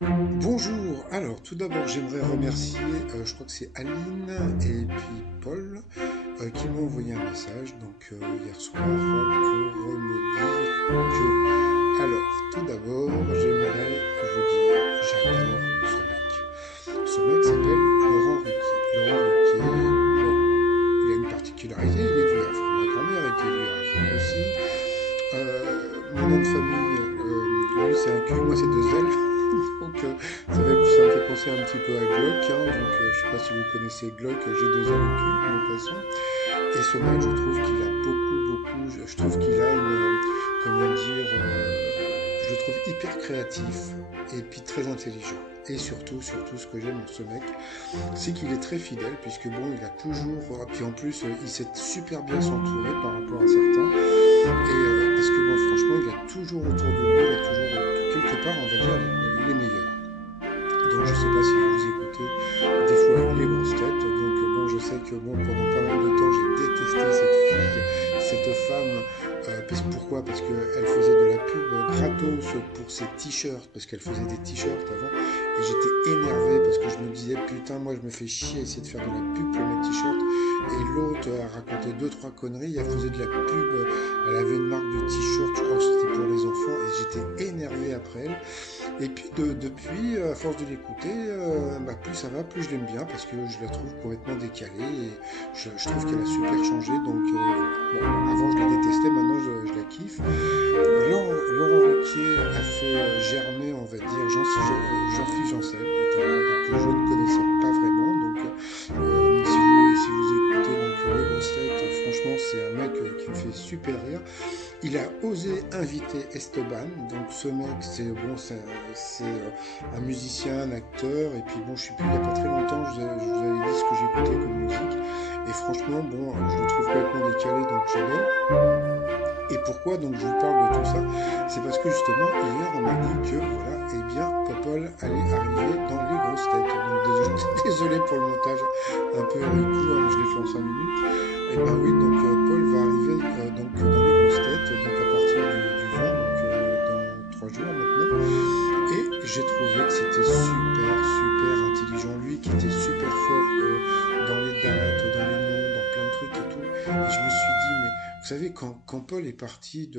Bonjour, alors tout d'abord j'aimerais remercier, je crois que c'est Aline et puis Paul qui m'ont envoyé un message hier soir pour me dire que, alors tout d'abord j'aimerais vous dire, j'adore ce mec. Ce mec s'appelle Laurent Ruquier. Laurent Ruquier, bon, il a une particularité, il est du Havre. Ma grand-mère était du Havre aussi. Mon nom de famille, lui c'est un Q, moi c'est deux L. Ça me fait penser un petit peu à Glock, hein, je sais pas si vous connaissez Glock, j'ai deux L au cul, de façon. Et ce mec, je trouve qu'il a beaucoup, je trouve qu'il a comment dire, je le trouve hyper créatif et puis très intelligent. Et surtout, ce que j'aime dans ce mec, c'est qu'il est très fidèle, puisque bon, il a toujours, puis en plus, il sait super bien s'entourer par rapport à certains. Parce que bon, franchement, il a toujours autour de lui, il a toujours quelque part, on va dire, les meilleurs. Donc je sais pas si vous écoutez des fois les grosses têtes. Bon, je sais que bon, pendant pas mal de temps, j'ai détesté cette fille, cette femme. Pourquoi? Parce qu'elle faisait de la pub gratos pour ses t-shirts, parce qu'elle faisait des t-shirts avant. Et j'étais énervé parce que je me disais, putain, moi je me fais chier à essayer de faire de la pub pour mes t-shirts. Et l'autre a raconté deux, trois conneries, elle faisait de la pub, elle avait une marque de t-shirt, je crois que c'était pour les enfants, et j'étais énervé après elle. Et puis depuis, à force de l'écouter, plus ça va, plus je l'aime bien parce que je la trouve complètement décalée et je trouve qu'elle a super changé. Voilà. Bon, avant je la détestais, maintenant je la kiffe. Laurent Ruquier a fait germer, on va dire, Jean-Philippe Janssen, voilà, que je ne connaissais pas vraiment. Si vous écoutez les grosses têtes, franchement, c'est un mec qui me fait super rire. Il a osé inviter Esteban, donc ce mec, c'est un musicien, un acteur, et puis bon, je suis plus il n'y a pas très longtemps, je vous avais dit ce que j'écoutais comme musique, et franchement, bon, je le trouve complètement décalé, donc j'adore. Et pourquoi donc je vous parle de tout ça? C'est parce que justement, hier, on m'a dit que, voilà, eh bien, Popol allait arriver dans les grosses têtes. Donc désolé pour le montage un peu court, mais je l'ai fait en 5 minutes. Et ben oui, donc Paul va arriver dans les grosses têtes, donc à partir du 20, dans 3 jours maintenant. Et j'ai trouvé que c'était super intelligent. Lui qui était super fort dans les dates, dans les noms, dans plein de trucs et tout. Et je me suis dit, mais vous savez, quand Paul est parti